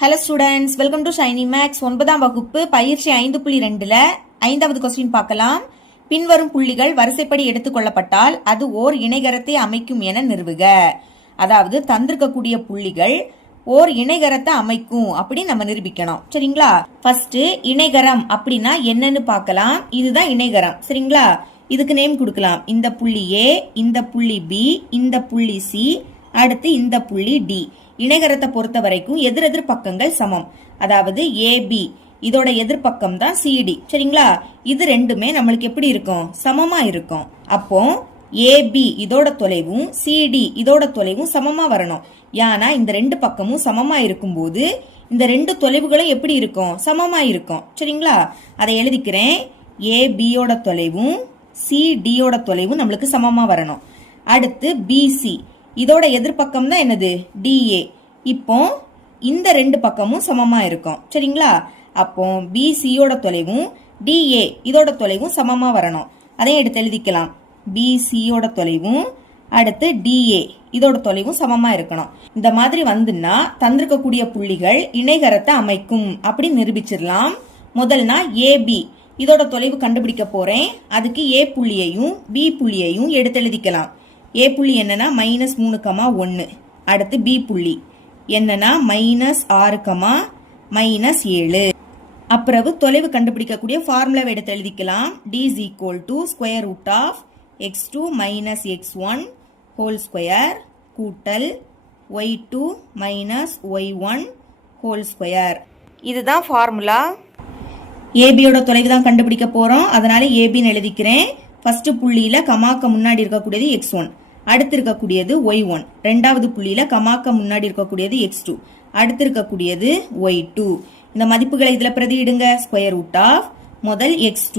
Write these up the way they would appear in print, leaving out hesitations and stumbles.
Hello students, welcome to Shiny Max. 9ஆம் வகுப்பு பயிற்சி 5.2ல 5வது கொஸ்டின் பார்க்கலாம். பின்வரும் புள்ளிகள் வரிசைப்படி எடுத்துக்கொள்ளப்பட்டால் அது ஓர் இணைகரத்தை அமைக்கும் என நிறுவுக. அதாவது தந்திருக்கக்கூடிய புள்ளிகள் ஓர் இணைகரத்தை அமைக்கும் அப்படி நம்ம நிரூபிக்கணும். சரிங்களா? ஃபர்ஸ்ட் இணைகரம் அப்படின்னா என்னன்னு பார்க்கலாம். இதுதான் இணைகரம். சரிங்களா? இதுக்கு நேம் கொடுக்கலாம். இந்த புள்ளி ஏ, இந்த புள்ளி பி, இந்த புள்ளி சி, அடுத்து இந்த புள்ளி டி. இணைகரத்தை பொறுத்த வரைக்கும் எதிரெதிர் பக்கங்கள் சமம். அதாவது ஏபி இதோட எதிர்பக்கம் தான் சிடி. சரிங்களா? இது ரெண்டுமே நம்மளுக்கு எப்படி இருக்கும்? சமமா இருக்கும். அப்போ ஏபி இதோட தொலைவும் சிடி இதோட தொலைவும் சமமா வரணும். ஏன்னா இந்த ரெண்டு பக்கமும் சமமா இருக்கும்போது இந்த ரெண்டு தொலைவுகளும் எப்படி இருக்கும்? சமமா இருக்கும். சரிங்களா? அதை எழுதிக்கிறேன். ஏபியோட தொலைவும் சிடியோட தொலைவும் நம்மளுக்கு சமமா வரணும். அடுத்து பிசி இதோட எதிர்பக்கம் தான் என்னது? டிஏ. இப்போ இந்த ரெண்டு பக்கமும் சமமா இருக்கும். சரிங்களா? அப்போ பிசியோட தொலைவும் டிஏ இதோட தொலைவும் சமமா வரணும். அதையும் எடுத்து எழுதிக்கலாம். பிசியோட தொலைவும் அடுத்து டிஏ இதோட தொலைவும் சமமா இருக்கணும். இந்த மாதிரி வந்துன்னா தந்திருக்கக்கூடிய புள்ளிகள் இணைகரத்தை அமைக்கும் அப்படி நிரூபிச்சிடலாம். முதல்னா ஏபி இதோட தொலைவு கண்டுபிடிக்க போறேன். அதுக்கு ஏ புள்ளியையும் பி புள்ளியையும் எடுத்து எழுதிக்கலாம். ஏ புள்ளி என்னன்னா -3,1. அடுத்து பி புள்ளி என்னன்னா -6,-7. அப்புறம் தொலைவு கண்டுபிடிக்கக்கூடிய ஃபார்முலாவை எடுத்து எழுதிக்கலாம். d is equal to square root of x2 minus x1 whole square கூட்டல் y2 minus y1 whole square. இதுதான் ஃபார்முலா. ஏபியோட தொலைவு தான் கண்டுபிடிக்க போறோம். அதனால ஏபின்னு எழுதிக்கிறேன். ஃபர்ஸ்ட் புள்ளியில கமாக்க முன்னாடி இருக்கக்கூடியது x1, அடுத்து இருக்கக்கூடியது y1. ரெண்டாவது புள்ளியில கமாக்க முன்னாடி இருக்கக்கூடியது x2, அடுத்து இருக்கக்கூடியது y2. இந்த மதிப்புகளை இதுல பிரதியிடுங்க. ஸ்கொயர் ரூட் ஆஃப் முதல் x2,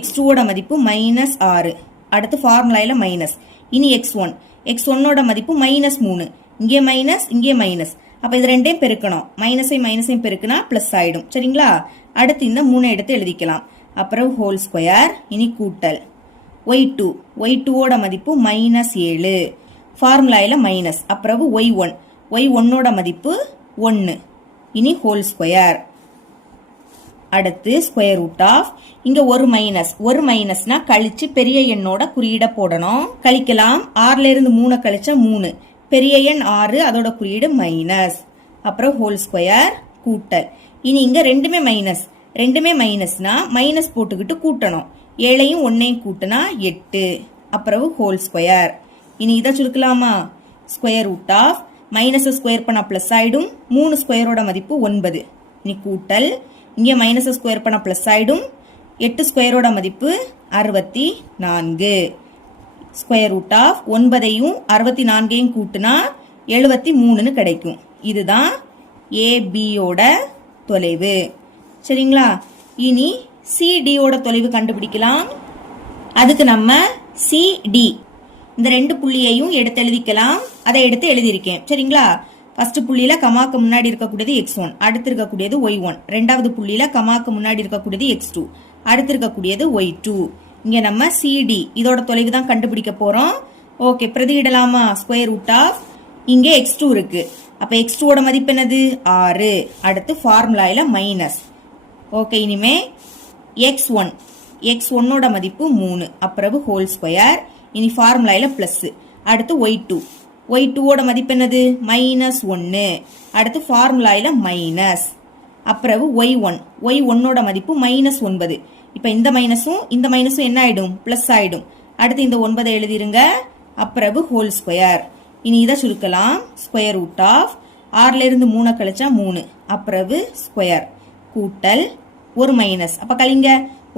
x2ஓட மதிப்பு -6, அடுத்து ஃபார்முலாயில மைனஸ். இனி x1, x1ஓட மதிப்பு -3, இங்கே மைனஸ் இங்கே மைனஸ். அப்ப இது ரெண்டையும் பெருக்கணும். மைனஸையும் பெருக்குனா பிளஸ் ஆயிடும். சரிங்களா? அடுத்து இந்த 3 எடுத்து எழுதிக்கலாம். அப்புறம் ஹோல் ஸ்கொயர். இனி கூட்டல் y2ஓட மதிப்பு -7, ஃபார்முலாயில மைனஸ். அப்புறம் y1ஓட மதிப்பு 1. இனி ஹோல் ஸ்கொயர். அடுத்து ஸ்கொயர் ரூட் ஆஃப் இங்க ஒரு மைனஸ்னா கழிச்சு பெரிய எண்ணோட குறியீட போடணும். கழிக்கலாம். 6ல இருந்து 3 கழிச்சா 3, பெரிய எண் 6 அதோட குறியீடு மைனஸ். அப்புறம் ஹோல் ஸ்கொயர் கூட்டல். இனி இங்க ரெண்டுமே மைனஸ்னா மைனஸ் போட்டுக்கிட்டு கூட்டணும். 7ஐயும் 1ஐயும் கூட்டினா 8. அப்புறம் ஹோல் ஸ்கொயர். இனி இதை சுருக்கலாமா? Square root of minus square பண்ணா பிளஸ் ஆயிடும். 3 ஸ்கொயரோட மதிப்பு 9. இனி கூட்டல். இங்கே மைனஸ் ஸ்கொயர் பண்ணா பிளஸ் ஆயிடும். 8 ஸ்கொயரோட மதிப்பு 64. ஸ்கொயர் ரூட் ஆஃப் 9ஐயும் 64ஐயும் கூட்டினா 73ன்னு கிடைக்கும். இதுதான் ஏபியோட தொலைவு. சரிங்களா? இனி சிடியோட தொலைவு கண்டுபிடிக்கலாம். அதுக்கு நம்ம சிடி இந்த ரெண்டு புள்ளியையும் எடுத்து எழுதிக்கலாம். அதை எடுத்து எழுதியிருக்கேன். சரிங்களா? ஃபர்ஸ்ட் புள்ளியில கமாக்கு முன்னாடி இருக்கக்கூடியது x1, அடுத்து இருக்கக்கூடியது y1. ரெண்டாவது புள்ளியில கமாக்கு முன்னாடி இருக்கக்கூடியது x2, அடுத்து இருக்கக்கூடியது y2. இங்க நம்ம சிடி இதோட தொலைவு தான் கண்டுபிடிக்க போறோம். ஓகே, பிரதியிடலாமா? ஸ்கொயர் ரூட் ஆஃப் இங்க x2 இருக்கு. அப்ப x2ஓட மதிப்பு என்னது? 6. அடுத்து ஃபார்முலாயில மைனஸ். ஓகே, இனிமே x1ஓட மதிப்பு 3. அப்புறம் ஹோல் ஸ்கொயர். இனி ஃபார்முலாயில பிளஸ். அடுத்து y2ஓட மதிப்பு என்னது? -1. அடுத்து ஃபார்முலாயில மைனஸ். அப்புறம் y1ஓட மதிப்பு -9. இப்ப இந்த மைனஸும் என்ன ஆயிடும்? பிளஸ் ஆயிடும். அடுத்து இந்த 9 எழுதிருங்க. அப்புறம் ஹோல் ஸ்கொயர். இனி இதை சுருக்கலாம். ஸ்கொயர் ரூட் ஆஃப் 6ல இருந்து 3 கழிச்சா 3, அப்புறம் ஸ்கொயர் கூட்டல் ஒரு மைனஸ். அப்ப கழிங்க.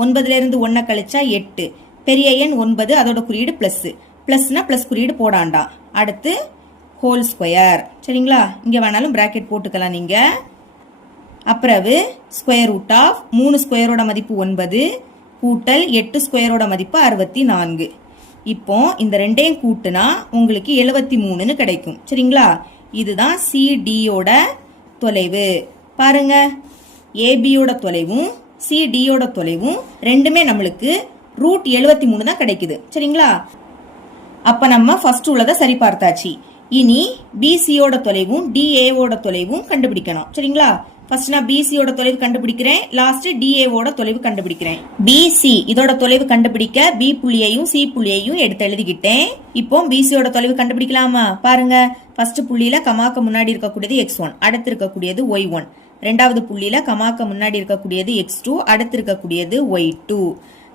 9ல இருந்து 1 கழிச்சா 8, பெரிய எண் 9 அதோட குறியீடு பிளஸ். பிளஸ்னா பிளஸ் குறியீடு போடாண்டா. அடுத்து ஹோல் ஸ்கொயர். சரிங்களா? இங்க வேணாலும் பிராக்கெட் போட்டுக்கலாம் நீங்க. அப்புறம் ஸ்கொயர் ரூட் ஆஃப் 3 ஸ்கொயரோட மதிப்பு 9 கூட்டல் 8 ஸ்கொயரோட மதிப்பு 64. இப்போ இந்த ரெண்டையும் கூட்டுனா உங்களுக்கு 73ன்னு கிடைக்கும். சரிங்களா? இதுதான் சிடியோட தொலைவு. பாருங்க, ஏபியோட தொலைவும் சிடியோட தொலைவும் ரெண்டுமே நம்மளுக்கு √73 தான் கிடைக்குது. சரிங்களா? அப்ப நம்ம ஃபர்ஸ்ட் உள்ளதை சரி பார்த்தாச்சு. இனி பிசியோட தொலைவும் டிஏவோட தொலைவும் கண்டுபிடிக்கணும். சரிங்களா? ஃபர்ஸ்ட் நான் பிசியோட தொலைவு கண்டுபிடிக்கிறேன், லாஸ்ட் டிஏவோட தொலைவு கண்டுபிடிக்கிறேன். பிசி இதோட தொலைவு கண்டுபிடிக்க பி புள்ளியையும் சி புள்ளியையும் எடுத்து எழுதிக்கிட்டேன். இப்போ பிசியோட தொலைவு கண்டுபிடிக்கலாமா? பாருங்க, ஃபர்ஸ்ட் புள்ளியில கமாக்க முன்னாடி இருக்கக்கூடியது x1, அடுத்து இருக்கக்கூடியது y1. ரெண்டாவது புள்ளியில கமாக்க முன்னாடி இருக்கக்கூடியது x2, அடுத்து இருக்கக்கூடியது y2.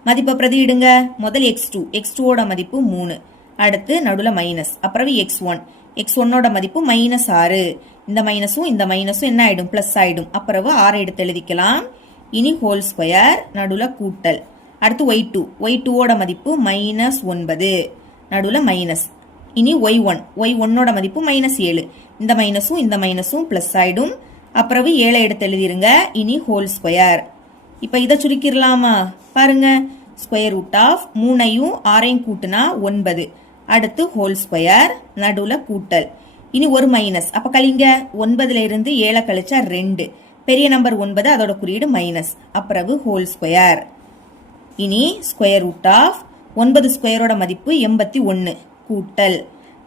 மதிப்பை பிரதியிடுங்க. முதல் x2 மதிப்பு 3, அடுத்து நடுவுல மைனஸ், அப்புறம் x1 மதிப்பு -6. இந்த மைனஸும் இந்த மைனஸும் என்ன ஆயிடும்? பிளஸ் ஆயிடும். அப்புறம் 6 எடுத்து எழுதிக்கலாம். இனி ஹோல் ஸ்கொயர், நடுவுல கூட்டல். அடுத்து y2 மதிப்பு -9, நடுவுல மைனஸ். இனி y1 மதிப்பு -7. இந்த மைனஸும் பிளஸ் ஆயிடும். அப்புறம் 7 எடுத்து எழுதிருங்க. இனி ஹோல் ஸ்கொயர். இப்ப இதை சுருக்கிடலாமா? பாருங்க, ஸ்கொயர் ரூட் ஆஃப் 3ஐயும் 6ஐயும் கூட்டுனா 9, அடுத்து ஹோல் ஸ்கொயர், நடுவுல கூட்டல். இனி ஒரு மைனஸ், அப்ப கழிங்க. 9ல இருந்து 7 கழிச்சா 2, பெரிய நம்பர் 9, அதோட குறியீடு மைனஸ். அப்புறம் ஹோல் ஸ்கொயர். இனி ஸ்கொயர் ரூட் ஆஃப் 9 ஸ்கொயரோட மதிப்பு 81, கூட்டல்.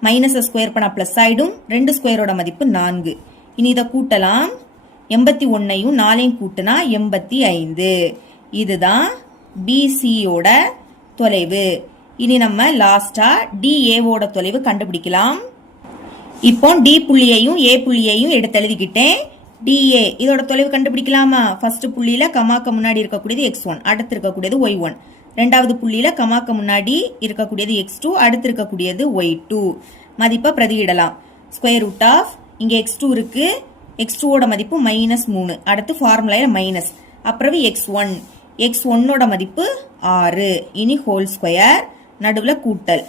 மைனஸ் ஸ்கொயர் பண்ணா பிளஸ் ஆயிடும். 2 ஸ்கொயரோட மதிப்பு 4. இனி இதை கூட்டலாம். 81ஐயும் 4ஐயும் கூட்டுனா 85. இதுதான் பிசியோட தொலைவு. இனி நம்ம லாஸ்டா டிஏவோட தொலைவு கண்டுபிடிக்கலாம். இப்போ டி புள்ளியையும் ஏ புள்ளியையும் எடுத்து எழுதிக்கிட்டேன். டிஏ இதோட தொலைவு கண்டுபிடிக்கலாமா? ஃபர்ஸ்ட் புள்ளியில கமாக்க முன்னாடி இருக்கக்கூடியது x1, அடுத்து இருக்கக்கூடியது y1. ரெண்டாவது புள்ளியில கமாக்க முன்னாடி இருக்கக்கூடியது x2, அடுத்து இருக்கக்கூடியது y2. மதிப்பை பிரதியிடலாம். ஸ்கொயர் ரூட் ஆஃப் இங்க x2 இருக்கு, x2 மதிப்பு -3, அடுத்து ஃபார்முலால மைனஸ். அப்புறம் x1 மதிப்பு 6. இனி ஹோல் ஸ்கொயர், நடுவுல கூட்டல்.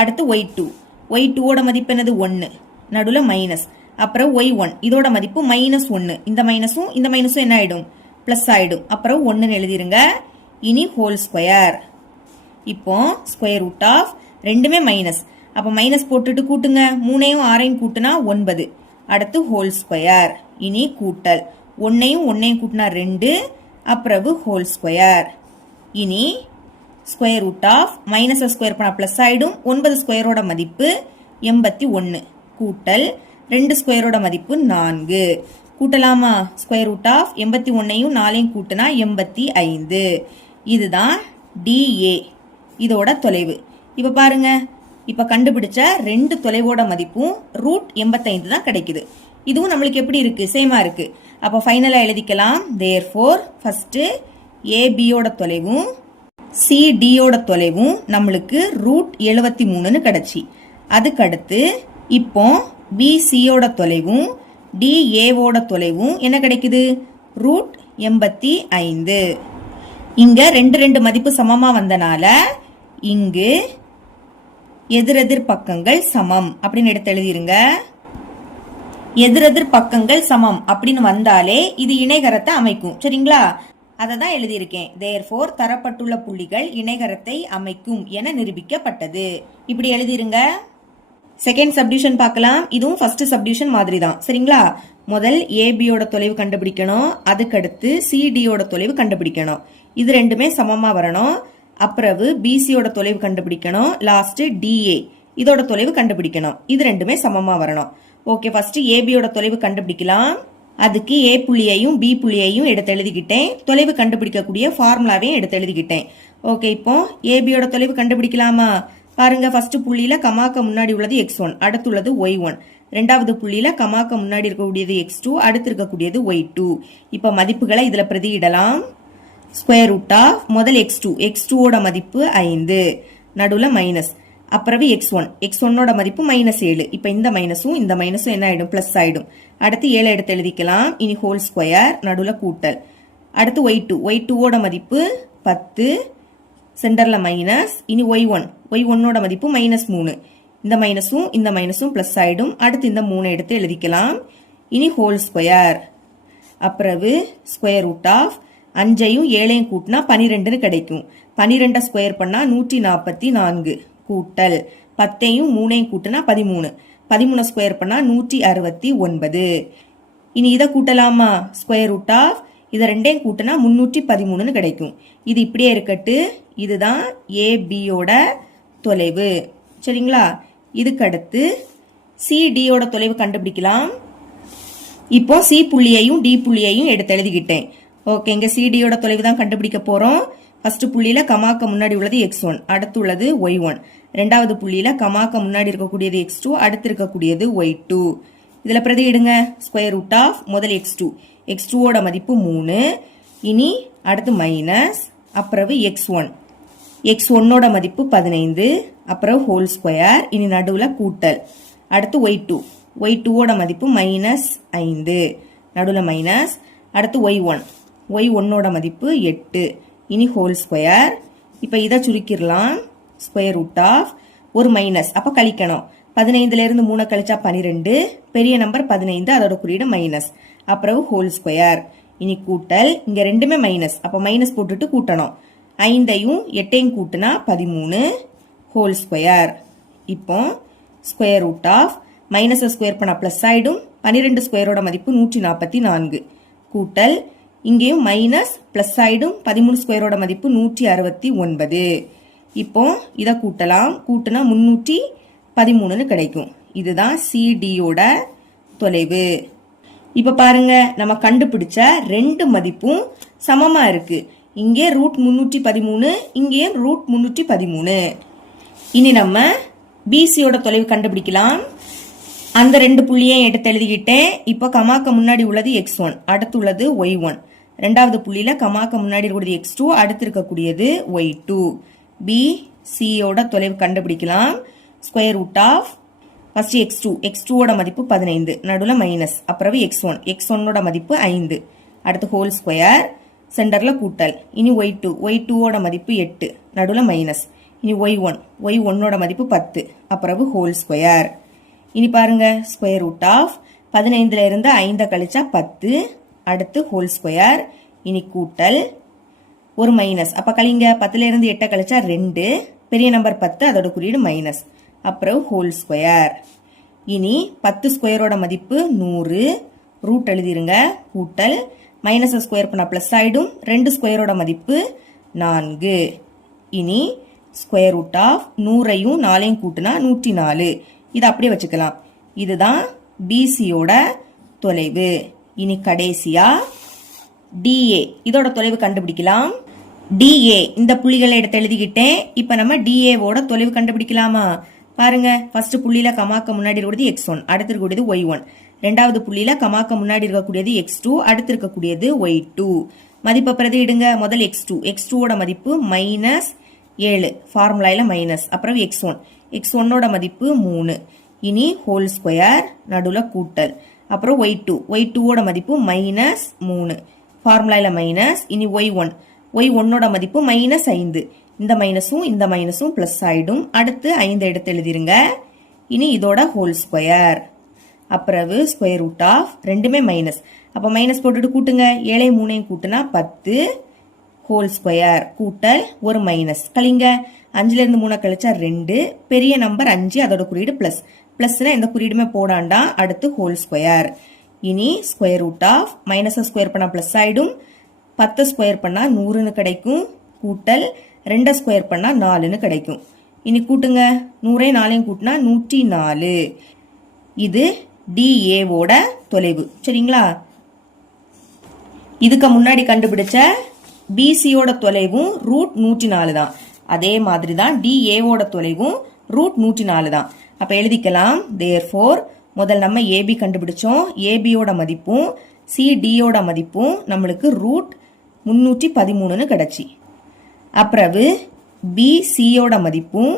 அடுத்து y2 மதிப்பு என்னது? 1, நடுவுல மைனஸ். அப்புறம் y1 இதோட மதிப்பு -1. இந்த மைனஸும் என்ன ஆயிடும்? பிளஸ் ஆயிடும். அப்புறம் 1 எழுதிருங்க. இனி ஹோல் ஸ்கொயர். இப்போ ஸ்கொயர் ரூட் ஆஃப் ரெண்டுமே மைனஸ், அப்ப மைனஸ் போட்டுட்டு கூட்டுங்க. 3ஐயும் 6ஐயும் கூட்டுனா 9, அடுத்து ஹோல் ஸ்கொயர். இனி கூட்டல். 1ஐயும் கூட்டினா 2, அப்புறம் ஹோல் ஸ்கொயர். இனி square root of minus square பண்ணா பிளஸ் ஆயிடும். 9 ஸ்கொயரோட மதிப்பு 81, கூட்டல். 2 ஸ்கொயரோட மதிப்பு 4. கூட்டலாமா? ஸ்கொயர் ரூட் ஆஃப் 81ஐயும் 4ஐயும் கூட்டினா 85. இதுதான் டிஏ இதோட தொலைவு. இப்ப பாருங்க, இப்ப கண்டுபிடிச்ச 2 தொலைவோட மதிப்பும் √85 தான் கிடைக்குது. இதுவும் நம்மளுக்கு எப்படி இருக்கு? சேமா இருக்கு. அப்ப ஃபைனலா எழுதிக்கலாம். தேர்ஃபோர் ஃபர்ஸ்ட் ஏபியோட தொலைவும் சிடியோட தொலைவும் நம்மளுக்கு √73ன்னு கிடைச்சி. அதுக்கடுத்து இப்போ பிசியோட தொலைவும் டிஏவோட தொலைவும் என்ன கிடைக்குது? √85. இங்க 2 மதிப்பு சமமா வந்தனால இங்கு எதிரெதிர் பக்கங்கள் சமம் அப்படின்னு எடுத்து எழுதிருங்க. எதிரெதிர் பக்கங்கள் சமம் அப்படின்னு வந்தாலே இது இணைகரத்தை அமைக்கும். சரிங்களா? அதை தான் எழுதியிருக்கேன். தேர்ஃபோர் தரப்பட்டுள்ள புள்ளிகள் இணைகரத்தை அமைக்கும் என நிரூபிக்கப்பட்டது. இப்படி எழுதிருங்க. செகண்ட் சப்டிவிஷன் பார்க்கலாம். இதுவும் ஃபர்ஸ்ட் சப்டிவிஷன் மாதிரி தான். சரிங்களா? முதல் ஏபியோட தொலைவு கண்டுபிடிக்கணும், அதுக்கடுத்து சிடியோட தொலைவு கண்டுபிடிக்கணும். இது ரெண்டுமே சமமா வரணும். அப்புறம் பிசியோட தொலைவு கண்டுபிடிக்கணும், லாஸ்ட் டிஏ இதோட தொலைவு கண்டுபிடிக்கணும். இது ரெண்டுமே சமமா வரணும். ஓகே, ஃபர்ஸ்ட் ஏபியோட தொலைவு கண்டுபிடிக்கலாம். அதுக்கு ஏ புள்ளியையும் பி புள்ளியையும் எடுத்து எழுதிக்கிட்டேன். தொலைவு கண்டுபிடிக்கக்கூடிய ஃபார்முலாவையும் எடுத்து எழுதிக்கிட்டேன். ஓகே, இப்போ ஏபியோட தொலைவு கண்டுபிடிக்கலாமா? பாருங்க, ஃபர்ஸ்ட் புள்ளியில கமாக்க முன்னாடி உள்ளது x1, அடுத்துள்ளது y1. ரெண்டாவது புள்ளியில கமாக்க முன்னாடி இருக்கக்கூடியது x2, அடுத்து இருக்கக்கூடியது y2. இப்ப மதிப்புகளை இதுல பிரதியிடலாம். ஸ்கொயர் ரூட் ஆஃப் முதல் x2 மதிப்பு 5, நடுவுல மைனஸ். அப்புறம் x1 மதிப்பு -7. இப்ப இந்த மைனஸும் என்ன ஆயிடும்? பிளஸ் ஆயிடும். அடுத்து 7 எடுத்து எழுதிக்கலாம். இனி ஹோல் ஸ்கொயர், நடுவுல கூட்டல். அடுத்து y2 மதிப்பு 10, சென்டர்ல மைனஸ். இனி y1 மதிப்பு -3. இந்த மைனஸும் பிளஸ் ஆயிடும். அடுத்து இந்த 3 எடுத்து எழுதிக்கலாம். இனி ஹோல் ஸ்கொயர். அப்புறம் ஸ்கொயர் ரூட் ஆஃப் 5ஐயும் 7ஐயும் கூட்டினா 12ன்னு கிடைக்கும். 12 ஸ்கொயர் பண்ணா 144, கூட்டல் 10ஐயும் 3ஐயும் கூட்டினா 13. 13 ஸ்கொயர் பண்ணா 169. இனி இதை கூட்டலாமா? ஸ்கொயர் ரூட் ஆஃப் இதை ரெண்டையும் கூட்டினா 313ன்னு கிடைக்கும். இது இப்படியே இருக்கட்டு. இதுதான் ஏபியோட தொலைவு. சரிங்களா? இதுக்கடுத்து சிடியோட தொலைவு கண்டுபிடிக்கலாம். இப்போ சி புள்ளியையும் டி புள்ளியையும் எடுத்து எழுதிக்கிட்டேன். ஓகே, இங்க சிடியோட தொலைவு தான் கண்டுபிடிக்க போறோம். ஃபர்ஸ்ட் புள்ளியில கமாக்க முன்னாடி உள்ளது x1, அடுத்து உள்ளது y1. ரெண்டாவது புள்ளியில கமாக்க முன்னாடி இருக்கக்கூடியது x2, அடுத்து இருக்கக்கூடியது y2. இதுல பிரதியிடுங்க. ஸ்கொயர் ரூட் ஆஃப் முதல் x2, x2ஓட மதிப்பு 3. இனி அடுத்து மைனஸ், அப்புறம் x1, x1ஓட மதிப்பு 15, அப்புறம் ஹோல் ஸ்கொயர். இனி நடுவுல கூட்டல். அடுத்து y2, y2ஓட மதிப்பு -5, நடுவுல மைனஸ். அடுத்து y1, y1ஓட மதிப்பு 8, இனி ஹோல் ஸ்கொயர். இப்போ இதை சுருக்கிடலாம். ஸ்கொயர் ரூட் ஆஃப் ஒரு மைனஸ், அப்போ கழிக்கணும். 15ல இருந்து 3 கழிச்சா 12, பெரிய நம்பர் 15, அதோட குறியீடு மைனஸ். அப்புறம் ஹோல் ஸ்கொயர். இனி கூட்டல். இங்க ரெண்டுமே மைனஸ், அப்போ மைனஸ் போட்டுட்டு கூட்டணும். 5ஐயும் 8ஐயும் கூட்டினா 13, ஹோல் ஸ்கொயர். இப்போ square root of minus square பண்ணா பிளஸ் ஆயிடும். 12 ஸ்கொயரோட மதிப்பு 144, கூட்டல். இங்கேயும் மைனஸ் பிளஸ் ஆயிடும். 13 ஸ்கொயரோட மதிப்பு 169. இப்போ இதை கூட்டலாம். கூட்டினா 313 கிடைக்கும். இதுதான் சிடியோட தொலைவு. இப்ப பாருங்க, நம்ம கண்டுபிடிச்ச ரெண்டு மதிப்பும் சமமா இருக்கு. இங்கே √313, இங்கே √313. இனி நம்ம பிசியோட தொலைவு கண்டுபிடிக்கலாம். அந்த ரெண்டு புள்ளியையும் எடுத்து எழுதிக்கிட்டேன். இப்போ கமாக்க முன்னாடி உள்ளது x1, அடுத்து உள்ளது y1. ரெண்டாவது புள்ளியில கமாக்க முன்னாடி இருக்கிறது x2, அடுத்து இருக்கக்கூடியது y2. பிசியோட தொலைவு கண்டுபிடிக்கலாம். ஸ்கொயர் ரூட் ஆஃப் ஃபர்ஸ்ட் x2ஓட மதிப்பு 15, நடுவுல மைனஸ். அப்புறம் x1ஓட மதிப்பு 5, அடுத்து ஹோல் ஸ்கொயர். சென்டர்ல கூட்டல். இனி y2ஓட மதிப்பு 8, நடுவுல மைனஸ். இனி y1ஓட மதிப்பு 10, அப்புறம் ஹோல் ஸ்கொயர். இனி பாருங்க, ஸ்கொயர் ரூட் ஆஃப் 15ல இருந்து 5 கழிச்சா 10, அடுத்து ஹோல் ஸ்கொயர். இனி கூட்டல், ஒரு மைனஸ், அப்ப கழிங்க. 10ல இருந்து 8 கழிச்சா 2, பெரிய நம்பர் 10, அதோட குறியீடு மைனஸ். அப்புறம் ஹோல் ஸ்கொயர். இனி 10 ஸ்கொயரோட மதிப்பு 100, ரூட் எழுதிருங்க. கூட்டல், மைனஸ் ஸ்கொயர் பண்ணா பிளஸ் ஆயிடும். 2 ஸ்கொயரோட மதிப்பு 4. இனி ஸ்கொயர் ரூட் ஆஃப் 100ஐயும் 4ஐயும் கூட்டினா 104. இதை அப்படியே வச்சுக்கலாம். இதுதான் பிசியோட தொலைவு. இனி கடைசியா டிஏ, இதோட தொலைவு கண்டுபிடிக்கலாம். டிஏ இந்த புள்ளிகளை எடுத்து எழுதிக்கிட்டேன். இப்ப நம்ம டிஏவோட தொலைவு கண்டுபிடிக்கலாமா? பாருங்க, ஃபர்ஸ்ட் புள்ளியில கமாக்க முன்னாடி இருக்கக்கூடியது x1, அடுத்து இருக்கக்கூடியது y1. ரெண்டாவது புள்ளியில கமாக்க முன்னாடி இருக்கக்கூடியது x2, அடுத்து இருக்கக்கூடியது y2. மதிப்பை பிரதியிடுங்க. முதல் x2ஓட மதிப்பு -7, ஃபார்முலாயில மைனஸ். அப்புறம் x1ஓட மதிப்பு 3. இனி ஹோல் ஸ்கொயர், நடுவுல கூட்டல். அப்புறம் y2ஓட மதிப்பு -3, ஃபார்முலாயில மைனஸ். இனி y1ஓட மதிப்பு -5. இந்த மைனஸும் பிளஸ் ஆயிடும். அடுத்து 5 எடுத்து எழுதிருங்க. இனி இதோட ஹோல் ஸ்கொயர். அப்புறம் ஸ்கொயர் ரூட் ஆஃப் ரெண்டுமே மைனஸ், அப்ப மைனஸ் போட்டுட்டு கூட்டுங்க. 7ஐயும் 3ஐயும் கூட்டினா 10, ஹோல் ஸ்கொயர். கூட்டல், ஒரு மைனஸ். கழிங்க. 5ல இருந்து 3 கழிச்சா 2, பெரிய நம்பர் 5, அதோட குறியீடு பிளஸ். பிளஸ்னா எந்த குறியீடுமே போடாண்டா. அடுத்து ஹோல் ஸ்கொயர். இனி square root of minus square பண்ணா பிளஸ் ஆயிடும். 10 ஸ்கொயர் பண்ணா 100ன்னு கிடைக்கும். கூட்டல், 2 ஸ்கொயர் பண்ணா 4ன்னு கிடைக்கும். இனி கூட்டுங்க. 100ஐயும் 4ஐயும் கூட்டினா 104. இது டிஏவோட தொலைவு. சரிங்களா? இதுக்கு முன்னாடி கண்டுபிடிச்ச பிசியோட தொலைவும் √104 தான். அதே மாதிரி தான் டிஏவோட தொலைவும் √104 தான். அப்ப எழுதிக்கலாம். therefore முதல் நம்ம ஏபி கண்டுபிடிச்சோம். ஏபியோட மதிப்பும் சிடியோட மதிப்பும் நம்மளுக்கு √313ன்னு கிடைச்சி. அப்புறம் பிசியோட மதிப்பும்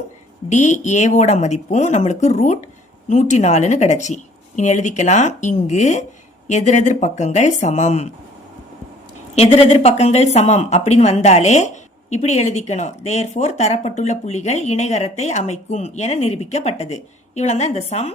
டிஏவோட மதிப்பும் நம்மளுக்கு √104ன்னு கிடைச்சி. இனி எழுதிக்கலாம். இங்கு எதிரெதிர் பக்கங்கள் சமம். எதிரெதிர் பக்கங்கள் சமம் அப்படின்னு வந்தாலே இப்படி எழுதிக்கணும். therefore தரப்பட்டுள்ள புள்ளிகள் இணைகரத்தை அமைக்கும் என நிரூபிக்கப்பட்டது. இவ்வளவுதான் இந்த சம்.